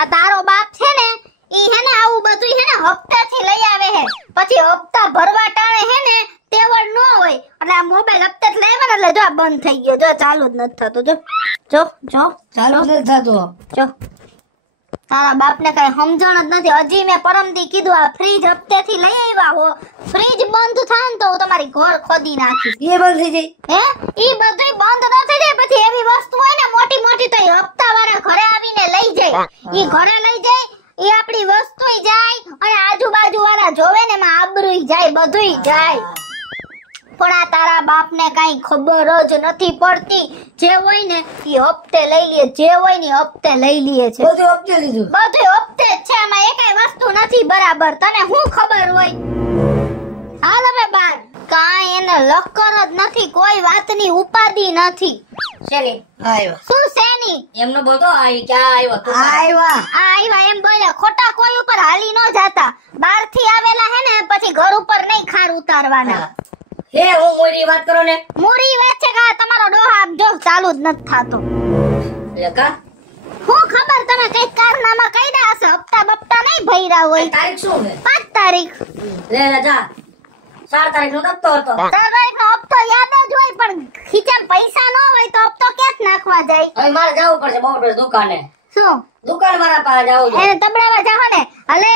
આ તારો બાપ છે ને ઈ હે ને આવું બધું હે ને હપ્તાથી લઈ આવે હે, પછી હપ્તા ભરવા ટાણે હે ને તેવડ ન હોય એટલે આ મોબાઈલ હપ્તાથી લઈ આવે ને એટલે જો આ બંધ થઈ ગયો, જો ચાલુ જ નથી થતો, જો જો જો ચાલુ નથી થતો. જો તારા બાપને કઈ સમજણ જ નથી. હજી મેં પરમદી કીધું આ ફ્રીજ હપ્તેથી લઈ આવ્યા હો, ફ્રીજ બંધ થાય ને તો હું તમારી ઘર ખોદી નાખીશ. એ બંધ થઈ જાય હે ઈ બધુંય બંધ ન થઈ જાય, પછી એવી વસ્તુ હોય ને મોટી મોટી તો હપ્તા વાળા ઘરે આવીને લઈ જાય. ઈ ઘરે લઈ જાય ઈ આપણી વસ્તુય જાય અને આજુબાજુ વાળા જોવે ને એમાં આબરૂય જાય, બધુંય જાય. પણ આ તારા બાપને કઈ ખબર જ નથી પડતી. જે હોય ને ઈ હપ્તે લઈ લે, જે હોય ને હપ્તે લઈ લે છે. બધું હપ્તે લીધું, બધું હપ્તે જ છે, આમાં એકેય વસ્તુ નથી બરાબર. તને શું ખબર હોય? હાલ હવે બાર કાંઈ એને લક્કર જ નથી, કોઈ વાતની ઉપાધિ નથી. શેની આવ્યા શું શેની એમનો બોલતો આઈ ક્યાં આવ્યા આવ્યા એમ બોલે. ખોટા કોઈ ઉપર હાલી ન જાતા. બહાર થી આવેલા હે ને પછી ઘર ઉપર નહીં ખાર ઉતારવાના. હે હું મોરી વાત કરો ને મૂરી વેચે કા તમારો ડોહા જો ચાલુ જ નથી થાતો. એકા હું ખબર તમે કઈ કારનામા કર્યા હશે, હપ્તા બપ્તા નહીં ભર્યા હોય. તારીખ શું છે? 5 તારીખ. લે જા 4 તારીખ નો હપ્તો હતો. 4 તારીખ નો હપ્તો યાદ જ હોય પણ ખીચામાં પૈસા ન હોય તો હપ્તો ક્યાં નાખવા જાય? હવે મારે જવું પડશે બહુ દુકાને. શું દુકાન વાળા પાસે જાવું છે. એને તબડાવા જાહો ને, હલે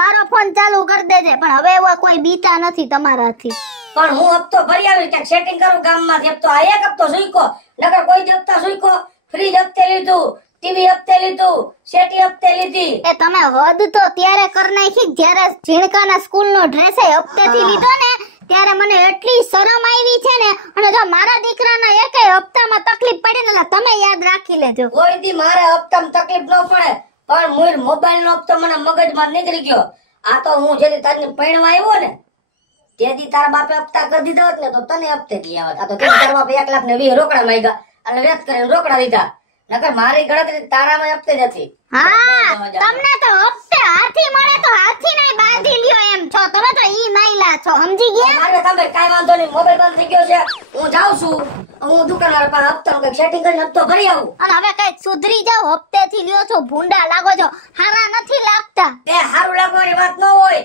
મારો ફોન ચાલુ કરી દેજે. પણ હવે એવા કોઈ બીતા નથી તમારાથી. પણ હું હપ્તો ભરી આવી ક્યાંક સેટિંગ કરું ગામમાં હપ્તો. આ એક હપ્તો સુઈકો નકર કોઈ હપ્તા સુઈકો. ફ્રીજ હપ્તે લીધું, ટીવી હપ્તે લીધું, શેટી હપ્તે લીધી. એ તમે હદ તો ત્યારે કર નાખી જ્યારે ઝીણકાના સ્કૂલનો ડ્રેસ હપ્તેથી લીધો ને ત્યારે મને એટલી શરમ આવી છે ને. અને જો મારા દીકરાના એકેય હપ્તામાં તકલીફ પડી ને તમે યાદ રાખી લેજો. કોઈ દી મારે હપ્તામાં તકલીફ ન પડે પણ મૂળ મોબાઈલ નો હપ્તો મને મગજમાં નીકળી ગયો. આ તો હું જેથી તારી પૈણવા આવ્યો ને તેથી તારા બાપે હપ્તા કરી દીધા હોત ને તો તને હપ્તે દી આવત. આ તો તારા બાપે 1,20,000 રોકડા માંગ્યા અને વેત કરીને રોકડા દીધા. નકર મારી ગણતરી તારામાં હપ્તે નથી. હા તમને તો હપ્તે હાથી મળે તો હાથી નહીં બાંધી લ્યો એમ છો તમે તો ઈ નાઈલા છો, સમજી ગયા? મારે તમે કાઈ વાંધો નહીં, મોબાઈલ બંધ થઈ ગયો છે, હું જાઉં છું. હું દુકાનવાળા પાસે હપ્તાનું કઈક સેટિંગ કરીને હપ્તો ભરી આવું. અને હવે કઈક સુધરી જાવ, હપ્તેથી લ્યો છો, ભૂંડા લાગો છો, હારા નથી લાગતા. એ હારું લાગવાની વાત ન હોય.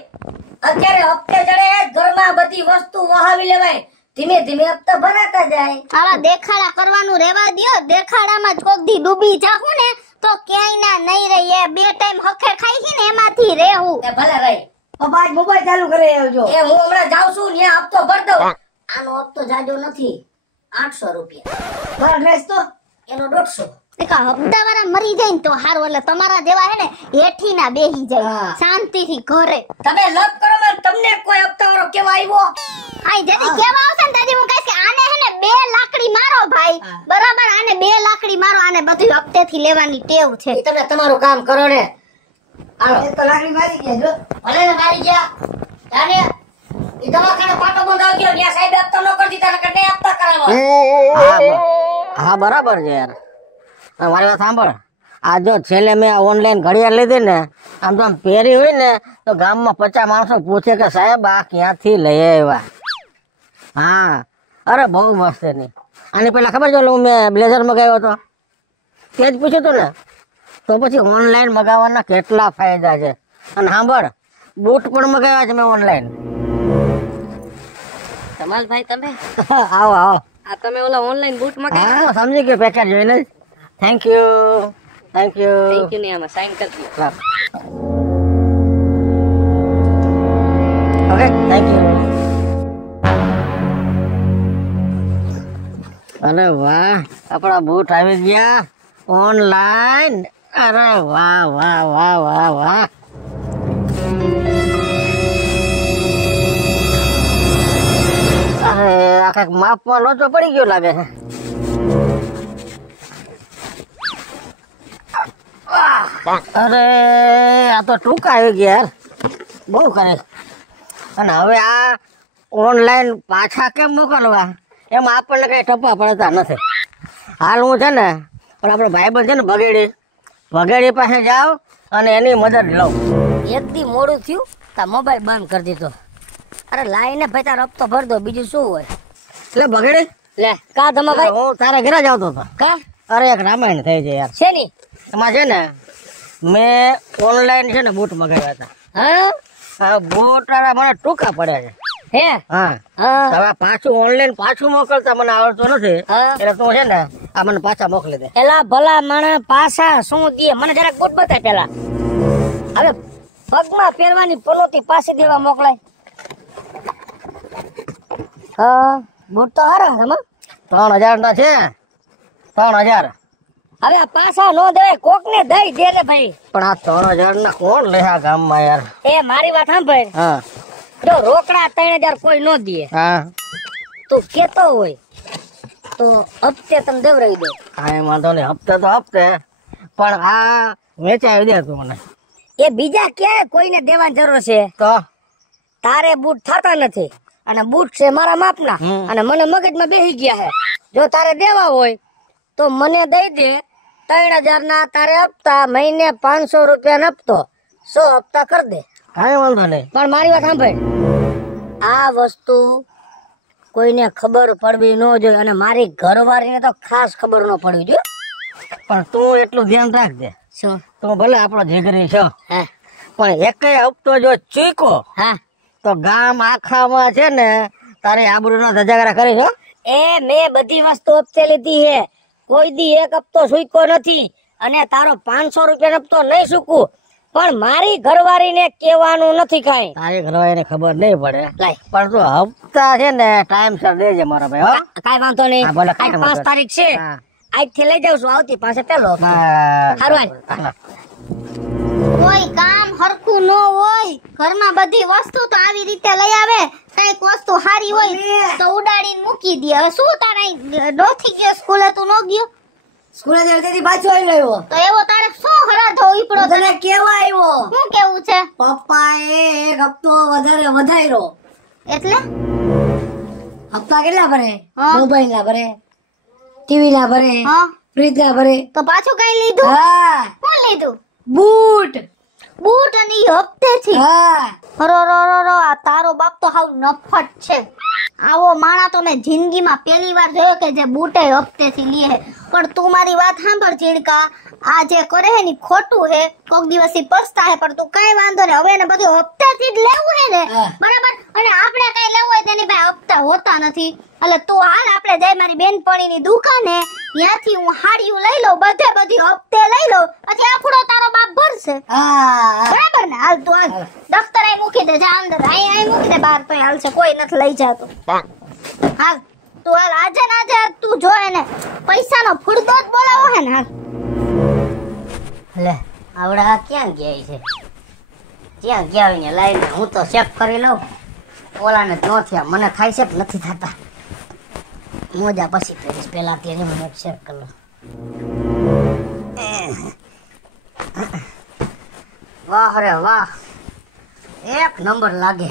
અત્યારે હપ્તે ચડે ઘરમાં બધી વસ્તુ વહાવી લેવાય, ધીમે ધીમે હપ્તા ભરાતા જાય. આવા દેખાડા કરવાનું રેવા દ્યો. દેખાડામાં જ કોક દી ડૂબી જાહું ને તો ક્યાંય ના નહીં રહી. એ 2 ટાઈમ હખે ખાઈ છે ને એમાંથી રહેવું. એ ભલે રહી. પપ્પા મોબાઈલ ચાલુ કરે આવજો. એ હું હમણાં જાઉં છું ને હપ્તો ભર દઉં. આનો હપ્તો જાજો નથી, 800 રૂપિયા. મારો ડ્રેસ તો એનો 150. હપ્તા વાળા મરી જાય ને તો હારું, એટલે તમારા જેવા હે ને હેઠી ના બેહી જાય શાંતિથી ઘરે. તમે લપ કરો ને તમને કોઈ હપ્તા વાળો કેવા આવ્યો? આઈ જેથી કેવા આવશે ને તાજી હું કહીશ કે આને હે ને 2 લાકડી મારો ભાઈ, બરાબર? આને 2 લાકડી મારો. આને બધું હપ્તેથી લેવાની ટેવ છે. એ તમે તમારું કામ કરો ને. હાલો એક તો લાકડી મારી ગયા જો. ભલે ને મારી ગયા જાને એ દવાખાને પાટો બંધાવ ગયો ત્યાં સાહેબ હપ્તા ન કરી દીધા નકર નહીં હપ્તા કરાવવા. હા બરાબર છે યાર. મારી વાત સાંભળ, આ જો છેલ્લે મેં ઓનલાઈન ઘડિયાળ લીધી ને આમ તો આમ પહેરી હોય ને તો ગામમાં 50 માણસો પૂછે કે સાહેબ આ ક્યાંથી લઈ આવ્યા. હા અરે બહુ મસ્ત એની. આની પેલા ખબર છે મેં બ્લેઝર મગાવ્યો હતો તે જ પૂછ્યું હતું ને. તો પછી ઓનલાઈન મગાવવાના કેટલા ફાયદા છે. અને સાંભળ બૂટ પણ મગાવ્યા છે મેં ઓનલાઈન. કમાલભાઈ તમે આવો આવો. આ તમે ઓલા ઓનલાઈન બૂટ મગાવ્યા? હા સમજી ગયો પેકેજ જોઈને. Thank you thank you. Thank you ને આમાં સાઈન કરી દો. Okay thank you. અરે વાહ આપણા બૂટ આવી ગયા ઓનલાઈન. અરે વાહ વાહ વાહ વાહ વાહ. અરે આ કઈક માપમાં લોચો પડી ગયો લાગે છે. અરે આ તો ટૂંકા આવી ગયા યાર, બહુ કરે. અને હવે આ ઓનલાઈન પાછા કેમ મોકલવા એમાં આપણને કઈ ટપ્પા પડતા નથી. હાલ હું છે ને પણ આપણો ભાઈબંધ છે ને ભગેડી પાસે જાઓ અને એની મદદ લઉં. એક દી મોડું થયું તા મોબાઈલ બંધ કરી દીધો. અરે લાઈને ભાઈ તારો હપ્તો ભર દો, બીજું શું હોય. એટલે ભગેડી લે કા ધમા ભાઈ હું તારા ઘરે જ આવતો હતો. કા? અરે એક રામાયણ થઈ છે યાર. શેની? એમાં છે ને મેં ઓનલાઈન છે ને બૂટ મગાવ્યા હતા. હા આ બૂટ વાળા મને ટૂંકા પડે છે. હે હા હા હવે પાછું ઓનલાઈન પાછું મોકલતા મને આવડતું નથી. હા. એટલે તું છે ને આ મને પાછા મોકલી દે. એલા ભલા માણા પાછા શું દે મને જરાક બૂટ બતાય પેલા. હવે પગમાં પહેરવાની પલોતી પાછી દેવા મોકલાય. હા બૂટ તો હારા છે. 3000 ના છે. 3000. હવે આ પાછા નો દેવાય કોક ને દઈ દે રે ભાઈ. પણ આ 3000 ના કોણ લે આ ગામમાં યાર? એ મારી વાત સાંભળ. હા જો રોકડા 3000 કોઈ નો દે હા તું કેતો હોય તો હપ્તે તને દેવરાવી દે. કાંઈ વાંધો નહીં. હપ્તે તો હપ્તે, પણ આ વેચાવી દે તું મને. એ બીજા ક્યાંય કોઈને દેવાની જરૂર છે? તો તારે બૂટ થતા નથી અને બૂટ છે મારા માપના અને મને મગજમાં બેસી ગયા છે. જો તારે દેવા હોય તો મને દઈ દે. 3000 ના તારે હપ્તા મહિને 500 રૂપિયા હપ્તો 100 હપ્તા કરી દે. કાંઈ વાંધો નહીં. પણ મારી વાત સાંભળ, આ વસ્તુ કોઈને ખબર પડવી ન જોઈએ અને મારી ઘરવાળીને તો ખાસ ખબર ન પડવી જોઈએ. પણ તું એટલું ધ્યાન રાખજે. શું? તું ભલે આપણો જીગરી છો, હા પણ એકેય હપ્તો જો ચૂકો હા તો ગામ આખામાં છે ને તારી આબરૂનો ધજાગરા કરીશ હો. એ મેં બધી વસ્તુ હપ્તે લીધી હે. કોઈ દી એક હપ્તો સૂક્યો નથી અને તારો 500 રૂપિયા હપ્તો નહીં સૂકું. પણ મારી ઘરવાળીને કહેવાનું નથી કાંઈ. તારી ઘરવાળીને ખબર નહીં પડે. લાય પણ તું હપ્તા છે ને ટાઈમસર દેજે મારા ભાઈ હો. કાંઈ વાંધો નહીં. હા, ભલે, આજ કાંઈ 5 વાંધો તારીખ છે. હા. આજથી લઈ જાઉં છું. આવતી પાસે પેલો હપ્તો. હા. હારું હાલ. કોઈ કામ હરખું ન હોય, ઘરમાં બધી વસ્તુ તો આવી રીતે લઈ આવે, કઈક વસ્તુ હારી હોય તો ઉડાડીને મૂકી દે. હવે શું તારા ડોથી ગયો સ્કૂલે, તું ન ગયો સ્કૂલે જતી પાછો આવી ગયો. તો એવો તારે શું હરાધો ઉપડો તને કેવા આવ્યો? શું કેવું છે? પપ્પાએ એક હપ્તો વધારે વધાર્યો. એટલે હપ્તા કેટલા ભરે? હા. મોબાઈલ ના ભરે, ટીવી ના ભરે, હા ફ્રીજ ના ભરે. તો પાછું કઈ લીધું? હા શું લીધું? બૂટ. બૂટ અને ઈ હપ્તેથી? હા રો રો રો રો, આ તારો બાપ તો હાવ નફટ છે. આવો માણા તો મેં જિંદગીમાં પહેલી વાર જોયો કે જે બૂટે હપ્તેથી લે હે. પણ તું મારી વાત સાંભળ ચીડકા, આ જે કરે હે ની ખોટું હે, કોક દિવસ ઈ પછતા હે. પણ તું કઈ વાંધો ને, હવે એને બધું હપ્તાથી જ લેવું હે ને, હા. બરાબર? અને આપણે કઈ લેવું હોય તેની પાસે હપ્તા હોતા નથી. એટલે તું હાલ આપણે જાય મારી બેનપણીની દુકાને, ત્યાંથી હું હાડીયું લઈ લઉં, બધી હપ્તે લઈ લઉં, પછી આપણો તારો બાપ ભરશે. હા બરાબર ને? હાલ તું હાલ, દફતર અહીં મૂકી દે, જા અંદર અહીં મૂકી દે, બહાર તો હાલશે, કોઈ નથી લઈ જાતું. હાલ તું હાલ, આજે ને આજે તું જો એને પૈસાનો ફૂડદો જ બોલાવો હે ને. હાલ લે આવડા ક્યાં ગયા છે? ક્યાં ગયા હોય ને લાઈને હું તો ચેક કરી લઉં. ઓલાને ન થયા, મને થાય છે નથી થતા. મોજા પછી પહેરીશ, પેલા તેને મને ચેક કરી લઉં. વાહ રે વાહ, એક નંબર લાગે.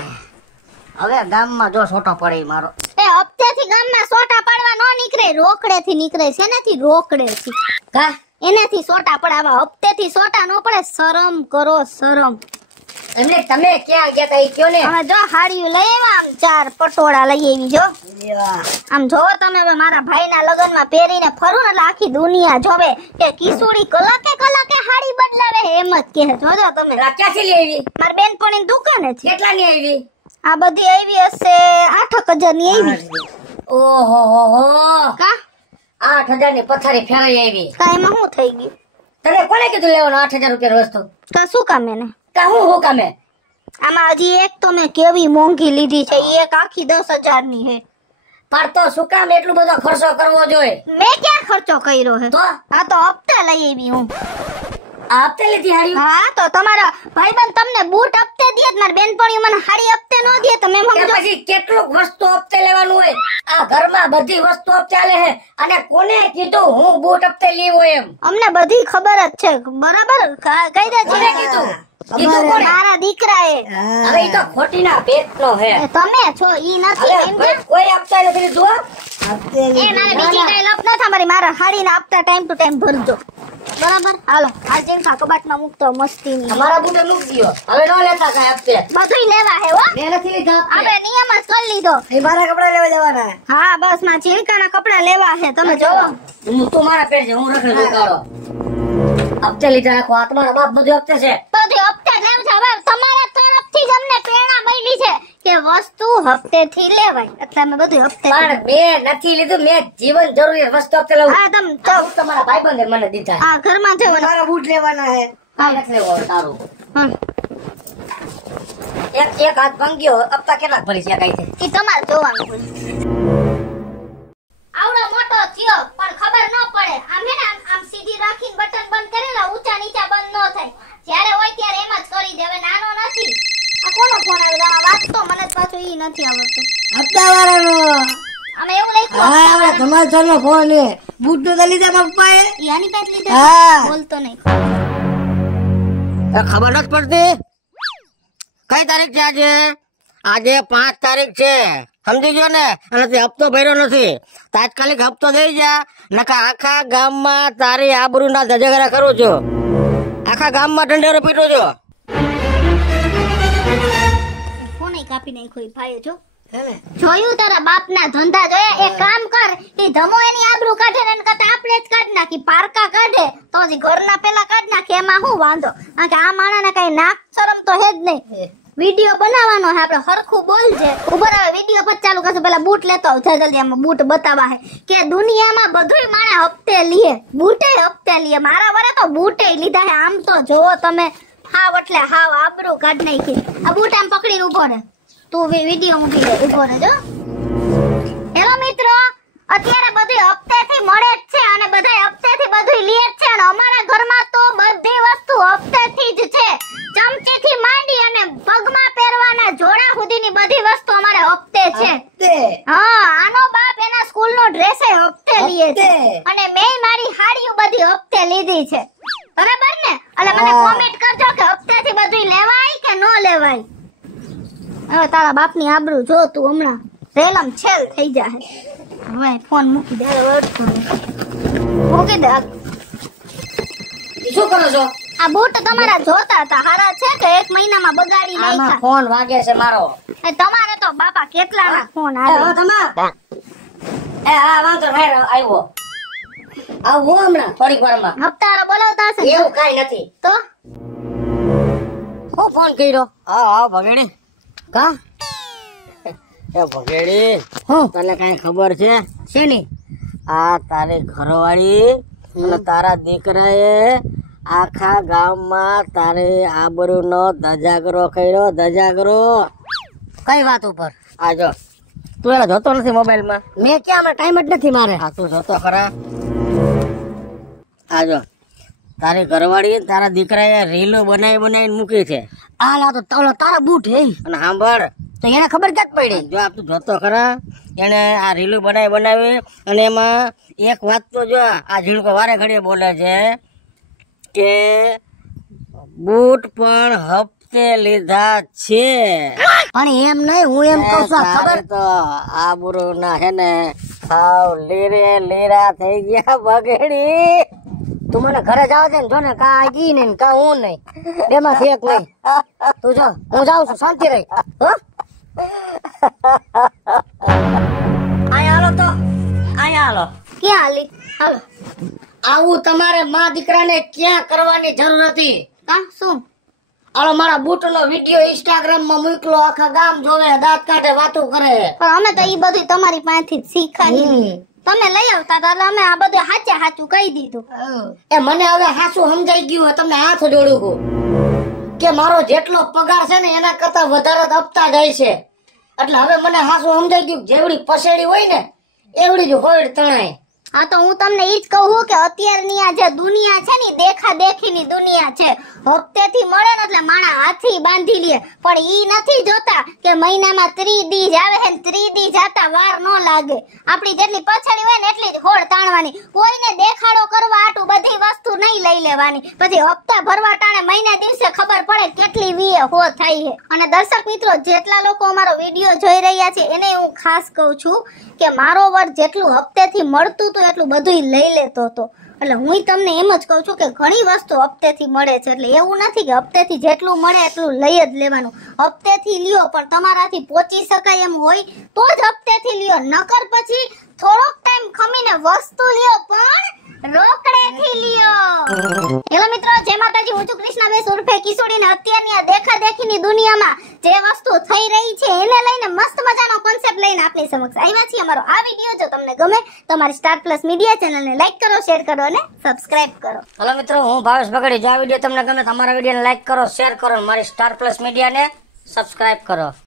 હવે ગામમાં જો છોટો પડે મારો. એ હપ્તેથી ગામમાં સોટા પાડવા નો નીકળે, રોકડેથી નીકળે. શેનાથી? રોકડેથી. કા એનાથી સોટા પડાવા, હપ્તેથી સોટા નો પડે. શરમ કરો, શરમ. એમને તમે ક્યાં ગયા તા એ કયો ને. અમે જો હાડીયું લઈ આવ્યા, આમ 4 પટોળા લઈ આવી. જો આમ જોવો તમે, હવે મારા ભાઈના લગ્નમાં પહેરીને ફરું ને એટલે આખી દુનિયા જોવે કે કિશોરી કલાકે હાડી બદલાવે. એમ જ કહે. જોજો તમે. ક્યાંથી લઈ આવી? મારી બેનપણીની દુકાને છે. કેટલાની આવી? આ બધી આવી હશે 8,000 ની આવી. ઓહો હો હો, કા 8,000 ની પથારી ફેરાઈ આવી. કા એમાં શું થઈ ગયું? તને કોને કીધું લેવાનું 8,000 રૂપિયા વસ્તુ? કા શું કામ એને? કા હું કામે? આમાં હજી એક તો મેં કેવી મોંઘી લીધી છે, ઈ એક આખી 10,000 ની છે. પણ તો શું કામ એટલું બધો ખર્ચો કરવો જોઈએ? મેં ક્યાં ખર્ચો કર્યો છે? તો આ તો હપ્તા લઈ આવી હું. આ હપ્તે લીધી હારી? હા તો તમારા ભાઈબંધ તમને બૂટ હપ્તે દે, મારી બેનપણીઓ મને હાડી હપ્તે નો દે, તમે કે સમજો. પછી કેટલું વસ્તુ હપ્તે લેવાનું હોય? આ ઘરમાં બધી વસ્તુ હપ્તે આલે છે અને કોને કીધું હું બૂટ હપ્તે લેવો એમ? અમને બધી ખબર જ છે, બરાબર? કહી દે કોને છે. કીધું? કીધું કોને? મારા દીકરાએ. હવે ઈ તો ખોટીના પેટનો હે. એ તમે છો, ઈ નથી. હવે એમ કે કોઈ હપ્તા નથી લીધું હો. એ મારે બીજી કઈ લપ ન થાય, મારા હાડીના હપ્તા ટાઈમ ટુ ટાઈમ ભરજો, બરાબર? હાલો આ જીનકા કબાટમાં મૂકતો મસ્તીની. તમારા બૂટે મૂકી દ્યો. હવે ન લેતા કાંઈ હપ્તે. બધુંય લેવા હે હો. મેં નથી લીધા હપ્તે. આપણે નિયમ જ કરી લીધો. એ મારા કપડા લેવા જવાના. હા બસ માં ચીલકાના કપડા લેવા હે, તમે જોવો. તું મારા પેટ છે, હું રખડે કાઢો. હપ્તે લીધા રાખો આ તમારા બાપ બધું હપ્તે છે. બધું હપ્તે જ લેવું છે. હવે તમારા તરફથી જ અમને પ્રેરણા મળી છે કે વસ્તુ હપ્તેથી લેવાય, એટલે અમે બધું હપ્તે. પણ મેં નથી લીધું, મેં જીવન જરૂરી વસ્તુ હપ્તે લઉં. હા તમ આ બૂટ તમારા ભાઈબંધે મને દીધા. આ ઘરમાં છે ઓલા. મારા બૂટ લેવાના હે. કાંઈ નથી લેવું હવે તારું. હમ. એક હાથ ભાંગ્યો, હપ્તા કેટલા ભરી છે કાંઈ છે? ઈ તમારે જોવાનું હોય. આવડો મોટો થયો પણ ખબર ન પડે. આમ હે ને આમ સીધી રાખીને બટન બંધ કરેલા, ઊંચા નીચા બંધ ન થાય. જ્યારે હોય ત્યારે એમ જ કરી દે. હવે નાનો નથી. આ કોનો ફોન આવ્યો? આ વાત તો મને જ પાછું ઈ નથી આવડતું. હપ્તાવાળાનો. આમે એવું લખ્યું હા હવે તમારા સરનો ફોન હે. બૂટ તો લીધા મારા પપ્પાએ. ઈ આની પાસે લીધા. હા. બોલતો નહીં. ખબર નથી પડતી કઈ તારીખ છે આજે? આજે 5 તારીખ છે, સમજી ગયો ને? અને તે હપ્તો ભર્યો નથી. તાત્કાલિક હપ્તો દઈ જા, નકા આખા ગામમાં તારી આબરૂના ધજાગરા કરું છું. આખા ગામમાં ઢંઢેરો પીટું છું. ફોન કાપી નાખ્યો ઈ ભાઈએ. જો જોયું તારા બાપના ધંધા જોયા? એક કામ કર, ઈ ધમો એની આબરૂ કાઢે ને એના કરતા આપણે જ કાઢ નાખી. પારકા કાઢે તો જ ઘરના પેલા કાઢ નાખે, એમાં શું વાંધો? કારણ કે આ માણાને કઈ નાક શરમ તો હે જ નહીં. વિડિયો બનાવવાનો હે, આપણે હરખું બોલજે. ઉપર આવે વિડિયો પછી ચાલુ કરશું. પેલા બૂટ લેતો આવ જલ્દી. આમાં બૂટ બતાવા હે કે દુનિયામાં બધુંય માણા હપ્તે લીએ, બૂટે હપ્તે લીએ. મારા વરે તો બૂટે લીધા હે. આમ તો જોવો તમે, હાવ એટલે હાવ આબરૂ કાઢ નાખી. આ બૂટ આમ પકડીને ઉભો રહે. તું વિડિયો મૂકી દે, ઉભો રહેજો. હેલો મિત્રો, અત્યારે બધું હપ્તેથી મળે જ છે અને બધાય હપ્તેથી બધું લે જ છે. અને અમારા ઘરમાં તો બધી વસ્તુ હપ્તેથી જ છે. ચમચીથી માંડી અને પગમાં પહેરવાના જોડા સુધીની બધી વસ્તુ અમારે હપ્તે છે. હા, આનો બાપ એના સ્કૂલનો ડ્રેસ હપ્તે લીએ છે અને મેં મારી હાડીઓ બધી હપ્તે લીધી છે. બરાબર ને? એટલે મને કોમેન્ટ કરજો કે હપ્તેથી બધું લેવાય કે ન લેવાય. હવે તારા બાપની આબરૂ જો તું હમણાં રેલમ છેલ થઈ જાય. હવે ફોન મૂકી દે. મૂકી દે. શું કરો છો? આ બૂટ તમારા જોતા હતા, હારા છે કે 1 મહિનામાં બગાડી આમાં નાખ્યા? ફોન વાગે છે મારો. તમારે તો બાપા કેટલાના ફોન આવે. હા વાંધો નહીં, આવ્યો આવો હમણાં થોડીક વારમાં. હપ્તારો બોલાવતા હશે ને? એવું કાંઈ નથી. તો હું ફોન કર્યો. હા ભગેડી. કા એ ભગેડી, તને કઈ ખબર છે? શેની? આ તારી ઘરવાળી અને તારા દીકરાએ આખા ગામમાં તારી આબરૂનો ધજાગરો કર્યો. ધજાગરો કઈ વાત ઉપર? આ જો, તું એના જોતો નથી મોબાઈલમાં? મેં ક્યાં, હમણાં ટાઈમ જ નથી મારે. હા તું જોતો ખરા? આ જો, તારી ઘરવાળી તારા દીકરાએ રીલો બનાવીને મૂકી છે. આ લા તો તારા બૂટ હે. અને સાંભળ, તો એને ખબર ક્યાં પડી? જો તું જોતો ખરા? એને આ રીલું બનાવી અને એમાં એક વાત તો જો, આ ઝીણકો વારે ઘડીએ બોલે છે કે બૂટ પણ હપ્તે લીધા છે. પણ એમ નહીં, હું એમ કહું છું, ખબર તો આ બુરુ ના હે ને સાવ લીરા થઈ ગયા બગડી. તું મને ઘરે જાવ દે ને, જો ને કા ઈ નહીં કા હું નહીં, બેમાંથી એક નહીં. તું જો, હું જાઉં છું, શાંતિ રહી. આયા હાલો તો, આયા હાલો. ક્યાં હાલી? હાલો. આવું તમારે માં દીકરાને ક્યાં કરવાની જરૂર હતી? કા શું? હાલો, મારા બૂટનો વિડિયો ઇન્સ્ટાગ્રામ માં મોકલો, આખા ગામ જોવે, દાંત કાઢે, વાતો કરે. પણ અમે તો ઈ બધું તમારી પાસેથી જ શીખાડી. તમે લઈ આવતા હતા એટલે અમે આ બધું હાચું કહી દીધું. એ મને હવે હાચું સમજાઈ ગયું હોય, તમને હાથ જોડું છું કે મારો જેટલો પગાર છે ને એના કરતા વધારે હપ્તા જાય છે. એટલે હવે મને હાચું સમજાઈ ગયું, જેવડી પસેડી હોય ને એવડી જ હોય તણાય. હા તો હું તમને ઈ જ કહું કે અત્યારની આ જે દુનિયા છે ને, દેખા દેખીની દુનિયા છે. હપ્તેથી મળે ને એટલે માણા હાથી બાંધી લે, પણ ઈ નથી જોતા કે મહિનામાં 30 દી આવે છે, 30 દી જાતા વાર ન લાગે. આપણી જેટલી પછાડી હોય ને એટલી જ હોડ તાણવાની. કોઈને દેખાડો કરવા આટું બધી વસ્તુ નહીં લઈ લેવાની. પછી હપ્તા ભરવા ટાણે મહિના દિવસે ખબર પડે કેટલી વીએ હો થાય છે. અને દર્શક મિત્રો, જેટલા લોકો અમારો વિડીયો જોઈ રહ્યા છે એને હું ખાસ કહું છું કે મારો વર જેટલું હપ્તેથી મળતું હતું એટલું બધું લઈ લેતો હતો. એટલે હું તમને એમ જ કહું છું કે ઘણી વસ્તુ હપ્તેથી મળે છે. એટલે એવું નથી કે હપ્તેથી જેટલું મળે એટલું લઈ જ લેવાનું. હપ્તેથી લ્યો પણ તમારાથી પહોંચી શકાય એમ હોય તો જ હપ્તેથી લ્યો. નકર પછી થોડોક ટાઈમ ખમીને વસ્તુ લ્યો પણ રોકડેથી લ્યો. હેલો મિત્રો, જય માતાજી. હું છું કૃષ્ણાબેન ઉર્ફે કિશોરીને અત્યારની આ દેખાદેખીની દુનિયામાં જે વસ્તુ થઈ રહી છે એને લઈને મસ્ત મજાનો કોન્સેપ્ટ લઈને આપણી સમક્ષ આવ્યા છીએ. અમારો આ વિડીયો જો તમને ગમે તો અમારી સ્ટાર પ્લસ મીડિયા ચેનલને લાઈક કરો, શેર કરો અને સબસ્ક્રાઇબ કરો. હલો મિત્રો, હું ભાવેશ બગડી. જો આ વિડીયો તમને ગમે તો અમારા વિડીયોને લાઈક કરો, શેર કરો અને મારી સ્ટાર પ્લસ મીડિયાને સબસ્ક્રાઇબ કરો.